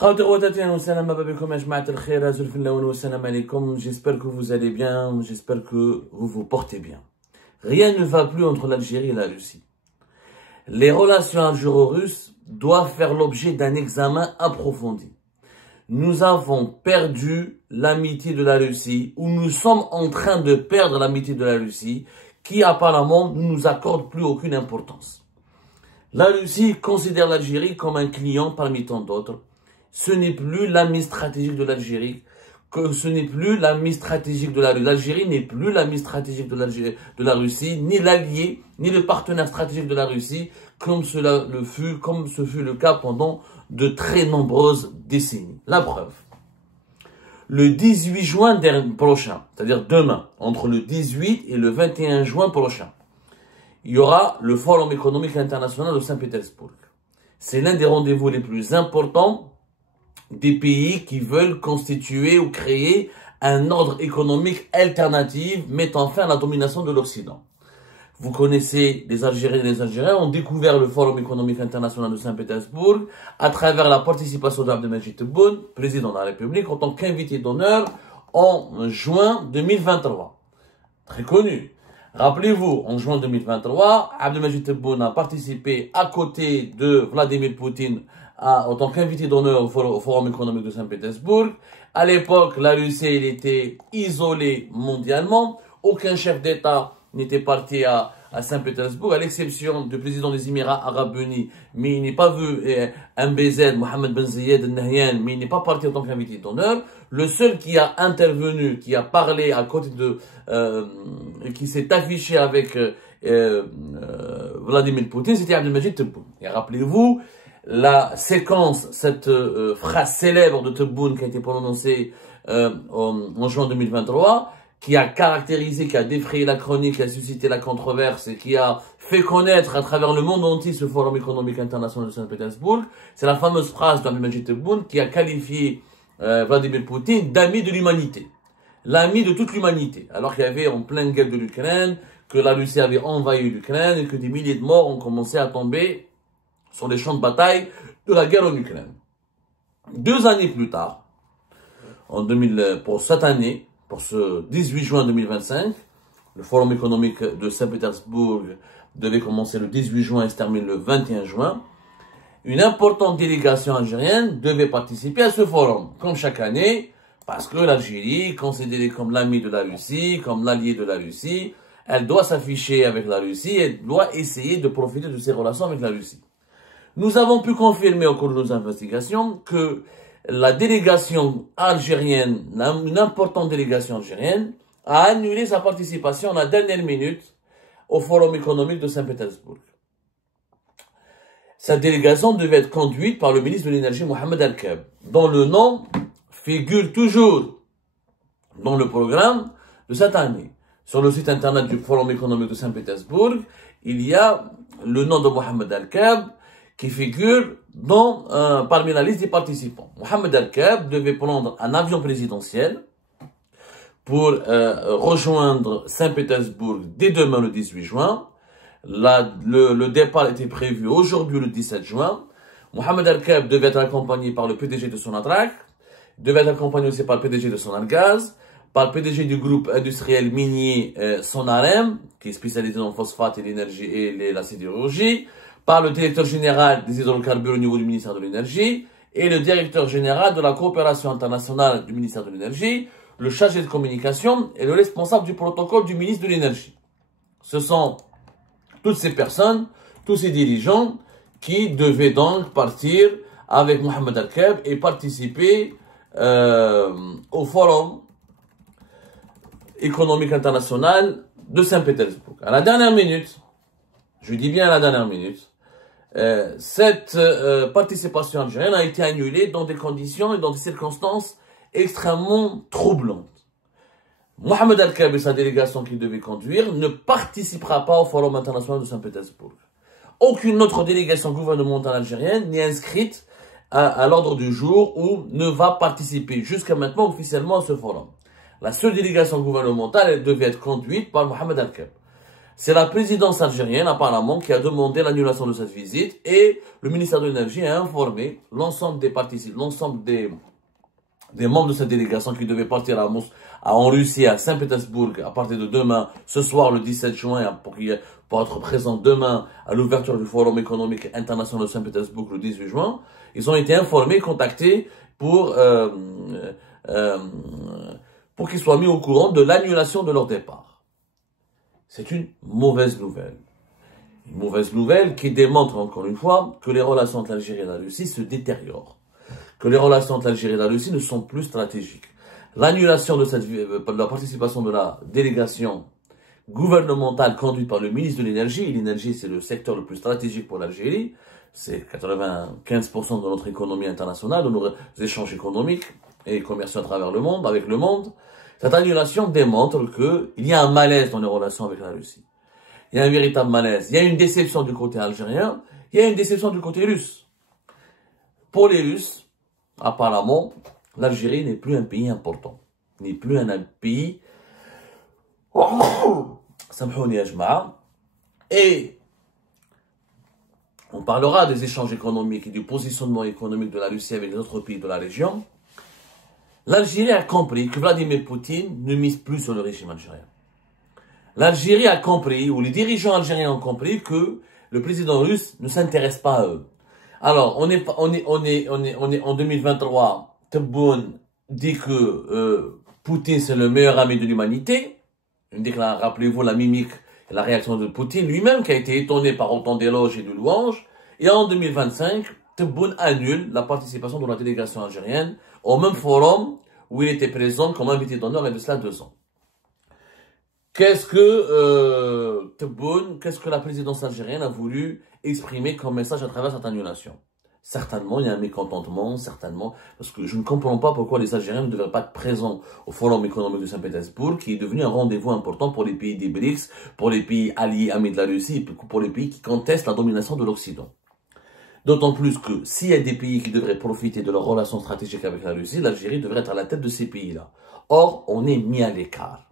J'espère que vous allez bien, j'espère que vous vous portez bien. Rien ne va plus entre l'Algérie et la Russie. Les relations algéro-russes doivent faire l'objet d'un examen approfondi. Nous avons perdu l'amitié de la Russie, ou nous sommes en train de perdre l'amitié de la Russie, qui apparemment ne nous accorde plus aucune importance. La Russie considère l'Algérie comme un client parmi tant d'autres. Ce n'est plus l'ami stratégique de l'Algérie, ce n'est plus l'ami stratégique de la Russie. L'Algérie n'est plus l'ami stratégique de la Russie, ni l'allié, ni le partenaire stratégique de la Russie, comme ce fut le cas pendant de très nombreuses décennies. La preuve. Le 18 juin prochain, c'est-à-dire demain, entre le 18 et le 21 juin prochain, il y aura le Forum économique international de Saint-Pétersbourg. C'est l'un des rendez-vous les plus importants des pays qui veulent constituer ou créer un ordre économique alternatif mettant fin à la domination de l'Occident. Vous connaissez, les Algériens et les Algériens ont découvert le Forum économique international de Saint-Pétersbourg à travers la participation d'Abdelmadjid Tebboune, président de la République, en tant qu'invité d'honneur en juin 2023. Très connu. Rappelez-vous, en juin 2023, Abdelmadjid Tebboune a participé à côté de Vladimir Poutine en tant qu'invité d'honneur au Forum économique de Saint-Pétersbourg. À l'époque, la Russie était isolée mondialement. Aucun chef d'État n'était parti à Saint-Pétersbourg, à l'exception du président des Émirats Arabes Unis. Mais il n'est pas vu, MBZ, Mohamed Ben Zayed Al Nahyan, mais il n'est pas parti en tant qu'invité d'honneur. Le seul qui a intervenu, qui a parlé à côté de, qui s'est affiché avec Vladimir Poutine, c'était Abdelmadjid Tebboune. Et rappelez-vous, la séquence, cette phrase célèbre de Tebboune qui a été prononcée en juin 2023, qui a caractérisé, qui a défrayé la chronique, qui a suscité la controverse et qui a fait connaître à travers le monde entier ce Forum économique international de Saint-Pétersbourg, c'est la fameuse phrase d'Abdelmadjid Tebboune qui a qualifié Vladimir Poutine d'ami de l'humanité. L'ami de toute l'humanité. Alors qu'il y avait en pleine guerre de l'Ukraine, que la Russie avait envahi l'Ukraine et que des milliers de morts ont commencé à tomber sur les champs de bataille de la guerre en Ukraine. 2 années plus tard, pour cette année, pour ce 18 juin 2025, le Forum économique de Saint-Pétersbourg devait commencer le 18 juin et se terminer le 21 juin. Une importante délégation algérienne devait participer à ce forum, comme chaque année, parce que l'Algérie, considérée comme l'ami de la Russie, comme l'allié de la Russie, elle doit s'afficher avec la Russie et doit essayer de profiter de ses relations avec la Russie. Nous avons pu confirmer au cours de nos investigations que la délégation algérienne, une importante délégation algérienne, a annulé sa participation à la dernière minute au Forum économique de Saint-Pétersbourg. Cette délégation devait être conduite par le ministre de l'Énergie Mohamed Al-Kab, dont le nom figure toujours dans le programme de cette année. Sur le site internet du Forum économique de Saint-Pétersbourg, il y a le nom de Mohamed Al-Kab qui figure parmi la liste des participants. Mohamed Al-Kab devait prendre un avion présidentiel pour rejoindre Saint-Pétersbourg dès demain le 18 juin. Le départ était prévu aujourd'hui le 17 juin. Mohamed Al-Kab devait être accompagné par le PDG de Sonatrach, devait être accompagné aussi par le PDG de Sonalgaz, par le PDG du groupe industriel minier Sonarem, qui est spécialisé dans le phosphate et l'énergie et la sidérurgie, par le directeur général des hydrocarbures au niveau du ministère de l'Énergie et le directeur général de la coopération internationale du ministère de l'Énergie, le chargé de communication et le responsable du protocole du ministre de l'Énergie. Ce sont toutes ces personnes, tous ces dirigeants qui devaient donc partir avec Mohamed Al-Kab et participer au Forum économique international de Saint-Pétersbourg. À la dernière minute, je dis bien à la dernière minute, cette participation algérienne a été annulée dans des conditions et dans des circonstances extrêmement troublantes. Mohamed Al-Kab et sa délégation qu'il devait conduire ne participera pas au Forum international de Saint-Pétersbourg. Aucune autre délégation gouvernementale algérienne n'est inscrite à l'ordre du jour ou ne va participer jusqu'à maintenant officiellement à ce forum. La seule délégation gouvernementale, elle devait être conduite par Mohamed Al-Kab. C'est la présidence algérienne, apparemment, qui a demandé l'annulation de cette visite et le ministère de l'Énergie a informé l'ensemble des participants, l'ensemble des membres de cette délégation qui devaient partir en Russie, à Saint-Pétersbourg, à partir de demain, ce soir, le 17 juin, pour être présents demain à l'ouverture du Forum économique international de Saint-Pétersbourg le 18 juin. Ils ont été informés, contactés pour qu'ils soient mis au courant de l'annulation de leur départ. C'est une mauvaise nouvelle. Une mauvaise nouvelle qui démontre encore une fois que les relations entre l'Algérie et la Russie se détériorent. Que les relations entre l'Algérie et la Russie ne sont plus stratégiques. L'annulation de la participation de la délégation gouvernementale conduite par le ministre de l'Énergie, et l'énergie c'est le secteur le plus stratégique pour l'Algérie, c'est 95% de notre économie internationale, de nos échanges économiques et commerciaux à travers le monde, avec le monde. Cette annulation démontre qu'il y a un malaise dans les relations avec la Russie. Il y a un véritable malaise. Il y a une déception du côté algérien, il y a une déception du côté russe. Pour les Russes, apparemment, l'Algérie n'est plus un pays important. N'est plus un pays... Et on parlera des échanges économiques et du positionnement économique de la Russie avec les autres pays de la région. L'Algérie a compris que Vladimir Poutine ne mise plus sur le régime algérien. L'Algérie a compris, ou les dirigeants algériens ont compris, que le président russe ne s'intéresse pas à eux. Alors, on est en 2023. Tebboune dit que Poutine c'est le meilleur ami de l'humanité. Rappelez-vous la mimique et la réaction de Poutine lui-même qui a été étonné par autant d'éloges et de louanges. Et en 2025, Tebboune annule la participation de la délégation algérienne au même forum où il était présent comme invité d'honneur il y a de cela 2 ans. Qu'est-ce que la présidence algérienne a voulu exprimer comme message à travers cette annulation? Certainement, il y a un mécontentement, certainement, parce que je ne comprends pas pourquoi les Algériens ne devraient pas être présents au Forum économique de Saint-Pétersbourg, qui est devenu un rendez-vous important pour les pays des BRICS, pour les pays alliés, amis de la Russie, et pour les pays qui contestent la domination de l'Occident. D'autant plus que s'il y a des pays qui devraient profiter de leurs relations stratégiques avec la Russie, l'Algérie devrait être à la tête de ces pays-là. Or, on est mis à l'écart.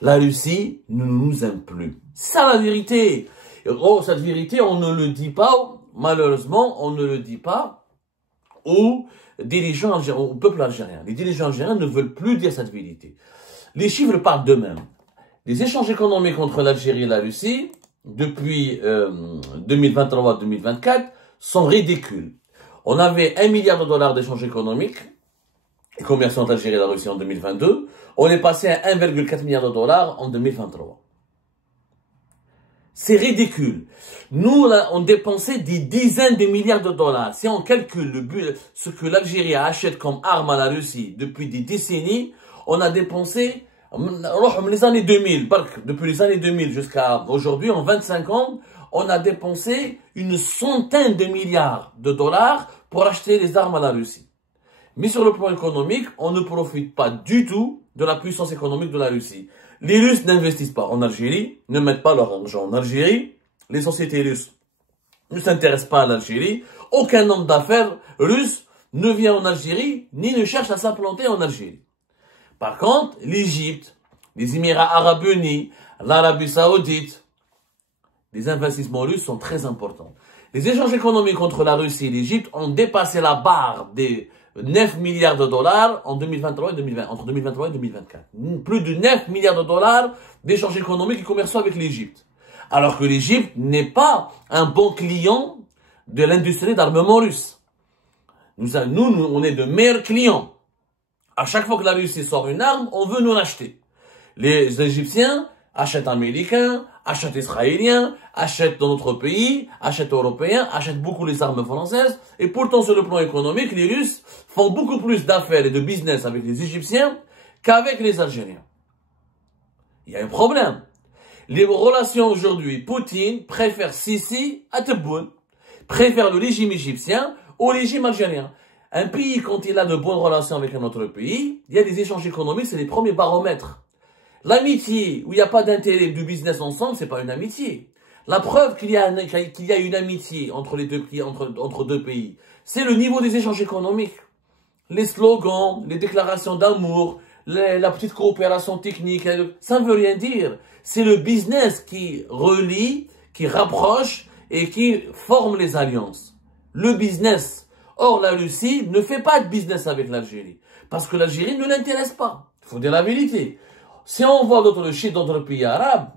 La Russie ne nous aime plus. C'est ça la vérité. Oh, cette vérité, on ne le dit pas, malheureusement, on ne le dit pas aux dirigeants algériens, au peuple algérien. Les dirigeants algériens ne veulent plus dire cette vérité. Les chiffres parlent d'eux-mêmes. Les échanges économiques entre l'Algérie et la Russie, depuis 2023-2024, sont ridicules. On avait 1 milliard de dollars d'échanges économiques et commerciaux entre l'Algérie et la Russie en 2022. On est passé à 1,4 milliard de dollars en 2023. C'est ridicule. Nous, là, on dépensait des dizaines de milliards de dollars. Si on calcule ce que l'Algérie achète comme armes à la Russie depuis des décennies, on a dépensé les années 2000, depuis les années 2000 jusqu'à aujourd'hui, en 25 ans, on a dépensé une centaine de milliards de dollars pour acheter les armes à la Russie. Mais sur le plan économique, on ne profite pas du tout de la puissance économique de la Russie. Les Russes n'investissent pas en Algérie, ne mettent pas leur argent en Algérie. Les sociétés russes ne s'intéressent pas à l'Algérie. Aucun homme d'affaires russe ne vient en Algérie, ni ne cherche à s'implanter en Algérie. Par contre, l'Égypte, les Émirats arabes unis, l'Arabie saoudite, les investissements russes sont très importants. Les échanges économiques entre la Russie et l'Égypte ont dépassé la barre des 9 milliards de dollars en 2023 et 2020, entre 2023 et 2024. Plus de 9 milliards de dollars d'échanges économiques et commerciaux avec l'Égypte. Alors que l'Égypte n'est pas un bon client de l'industrie d'armement russe. Nous, on est de meilleurs clients. À chaque fois que la Russie sort une arme, on veut nous l'acheter. Les Égyptiens achètent américains, achètent israéliens, achètent dans notre pays, achètent européens, achètent beaucoup les armes françaises. Et pourtant, sur le plan économique, les Russes font beaucoup plus d'affaires et de business avec les Égyptiens qu'avec les Algériens. Il y a un problème. Les relations aujourd'hui, Poutine préfère Sisi à Tebboune, préfère le régime égyptien au régime algérien. Un pays, quand il a de bonnes relations avec un autre pays, il y a des échanges économiques, c'est les premiers baromètres. L'amitié, où il n'y a pas d'intérêt du business ensemble, c'est pas une amitié. La preuve qu'il y a une amitié entre les deux pays, entre deux pays, c'est le niveau des échanges économiques. Les slogans, les déclarations d'amour, la petite coopération technique, ça ne veut rien dire. C'est le business qui relie, qui rapproche et qui forme les alliances. Le business. Or, la Russie ne fait pas de business avec l'Algérie. Parce que l'Algérie ne l'intéresse pas. Il faut dire la vérité. Si on voit d'autres chiffres d'autres pays arabes,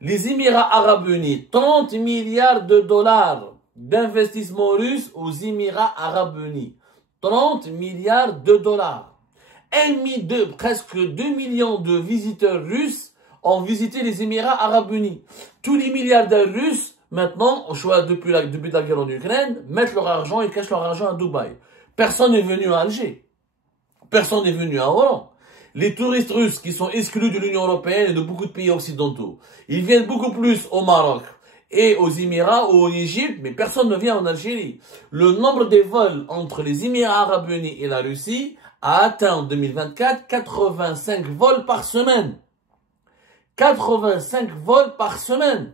les Émirats Arabes Unis, 30 milliards de dollars d'investissement russe aux Émirats Arabes Unis. 30 milliards de dollars. Presque 2 millions de visiteurs russes ont visité les Émirats Arabes Unis. Tous les milliardaires russes, maintenant, au choix depuis le début de la guerre en Ukraine, mettent leur argent et cachent leur argent à Dubaï. Personne n'est venu à Alger. Personne n'est venu à Oran. Les touristes russes qui sont exclus de l'Union européenne et de beaucoup de pays occidentaux, ils viennent beaucoup plus au Maroc et aux Émirats ou en Égypte, mais personne ne vient en Algérie. Le nombre des vols entre les Émirats Arabes Unis et la Russie a atteint en 2024 85 vols par semaine. 85 vols par semaine.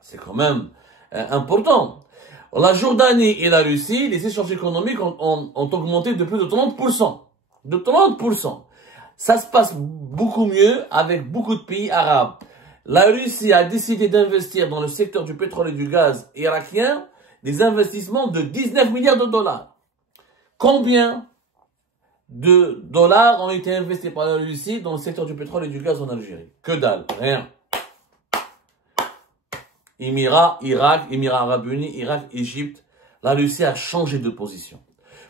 C'est quand même important. La Jordanie et la Russie, les échanges économiques ont augmenté de plus de 30%. De 30%. Ça se passe beaucoup mieux avec beaucoup de pays arabes. La Russie a décidé d'investir dans le secteur du pétrole et du gaz irakien des investissements de 19 milliards de dollars. Combien de dollars ont été investis par la Russie dans le secteur du pétrole et du gaz en Algérie? Que dalle, rien. Émirats, Irak, Émirats Arabes Unis, Irak, Égypte, la Russie a changé de position.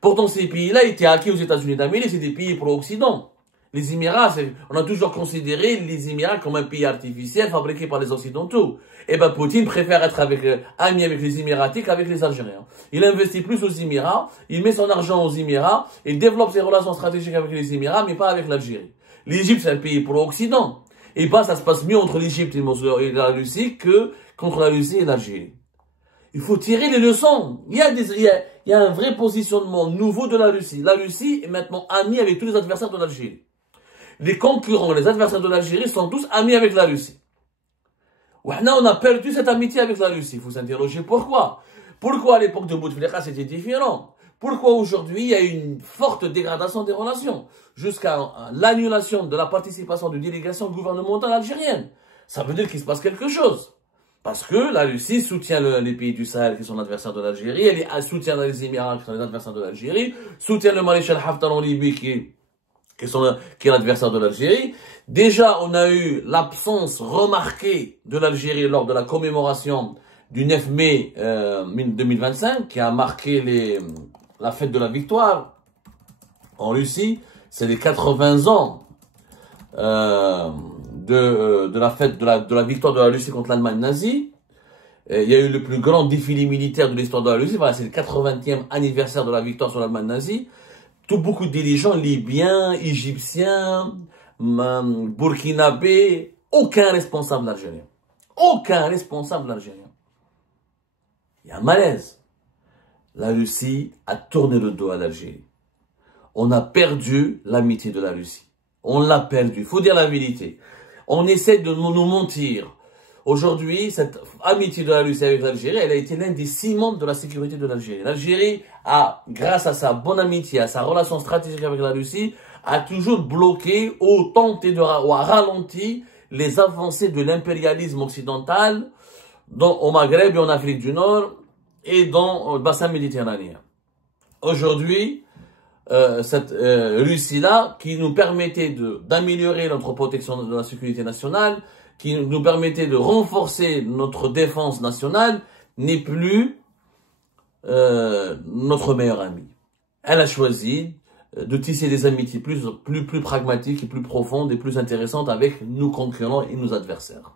Pourtant, ces pays-là étaient acquis aux États-Unis d'Amérique, c'est des pays pro-Occident. Les Émirats, on a toujours considéré les Émirats comme un pays artificiel fabriqué par les Occidentaux. Et ben, Poutine préfère être ami avec les Émiratis qu'avec les Algériens. Il investit plus aux Émirats, il met son argent aux Émirats, il développe ses relations stratégiques avec les Émirats, mais pas avec l'Algérie. L'Égypte, c'est un pays pro-Occident. Et ben, ça se passe mieux entre l'Égypte et la Russie que contre la Russie et l'Algérie. Il faut tirer les leçons. Il y a un vrai positionnement nouveau de la Russie. La Russie est maintenant amie avec tous les adversaires de l'Algérie. Les concurrents, les adversaires de l'Algérie sont tous amis avec la Russie. On a perdu cette amitié avec la Russie. Il faut s'interroger pourquoi. Pourquoi à l'époque de Bouteflika c'était différent? Pourquoi aujourd'hui il y a une forte dégradation des relations jusqu'à l'annulation de la participation de délégations gouvernementales algériennes? Ça veut dire qu'il se passe quelque chose. Parce que la Russie soutient les pays du Sahel qui sont l'adversaire de l'Algérie, elle soutient les Émirats qui sont les adversaires de l'Algérie, soutient le maréchal Haftar en Libye qui est l'adversaire de l'Algérie. Déjà, on a eu l'absence remarquée de l'Algérie lors de la commémoration du 9 mai 2025, qui a marqué la fête de la victoire en Russie. C'est les 80 ans de la fête de la victoire de la Russie contre l'Allemagne nazie. Il y a eu le plus grand défilé militaire de l'histoire de la Russie. Voilà, c'est le 80e anniversaire de la victoire sur l'Allemagne nazie. Beaucoup de dirigeants libyens, égyptiens, burkinabés, aucun responsable algérien. Aucun responsable algérien. Il y a un malaise. La Russie a tourné le dos à l'Algérie. On a perdu l'amitié de la Russie. On l'a perdu. Il faut dire la vérité. On essaie de nous mentir. Aujourd'hui, cette amitié de la Russie avec l'Algérie, elle a été l'un des ciments de la sécurité de l'Algérie. L'Algérie a, grâce à sa bonne amitié, à sa relation stratégique avec la Russie, a toujours bloqué ou tenté ou a ralenti les avancées de l'impérialisme occidental au Maghreb et en Afrique du Nord et dans le bassin méditerranéen. Aujourd'hui, cette Russie-là, qui nous permettait d'améliorer notre protection de la sécurité nationale, qui nous permettait de renforcer notre défense nationale, n'est plus notre meilleure amie. Elle a choisi de tisser des amitiés plus pragmatiques et plus profondes et plus intéressantes avec nos concurrents et nos adversaires.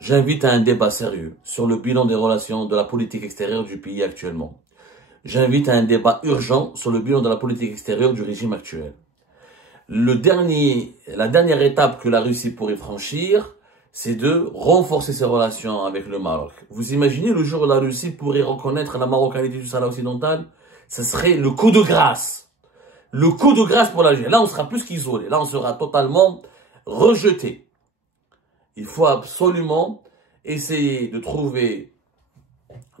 J'invite à un débat sérieux sur le bilan des relations de la politique extérieure du pays actuellement. J'invite à un débat urgent sur le bilan de la politique extérieure du régime actuel. La dernière étape que la Russie pourrait franchir, c'est de renforcer ses relations avec le Maroc. Vous imaginez le jour où la Russie pourrait reconnaître la marocanité du Sahara occidental? Ce serait le coup de grâce. Le coup de grâce pour l'Algérie. Là, on sera plus qu'isolé. Là, on sera totalement rejeté. Il faut absolument essayer de trouver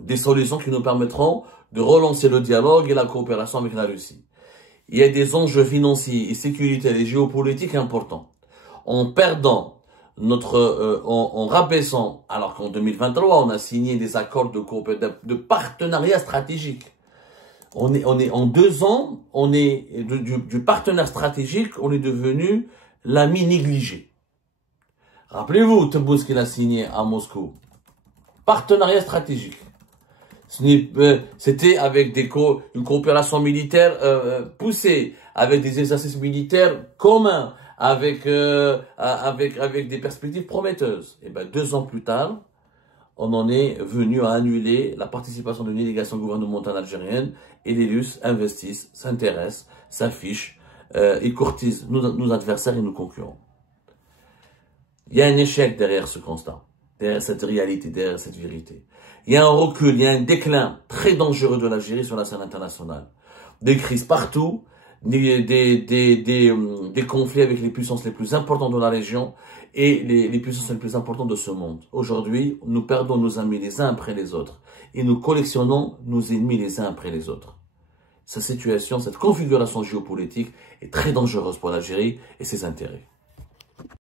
des solutions qui nous permettront de relancer le dialogue et la coopération avec la Russie. Il y a des enjeux financiers et sécuritaires et géopolitiques importants. En perdant en rabaissant, alors qu'en 2023, on a signé des accords de partenariat stratégique. On est en 2 ans, on est du partenaire stratégique, on est devenu l'ami négligé. Rappelez-vous, Tebboune qu'il a signé à Moscou. Partenariat stratégique. C'était avec une coopération militaire poussée, avec des exercices militaires communs, avec des perspectives prometteuses. Et ben 2 ans plus tard, on en est venu à annuler la participation d'une délégation gouvernementale algérienne et les Russes investissent, s'intéressent, s'affichent et courtisent nos adversaires et nos concurrents. Il y a un échec derrière ce constat, derrière cette réalité, derrière cette vérité. Il y a un recul, il y a un déclin très dangereux de l'Algérie sur la scène internationale. Des crises partout, des conflits avec les puissances les plus importantes de la région et les puissances les plus importantes de ce monde. Aujourd'hui, nous perdons nos amis les uns après les autres et nous collectionnons nos ennemis les uns après les autres. Cette situation, cette configuration géopolitique est très dangereuse pour l'Algérie et ses intérêts.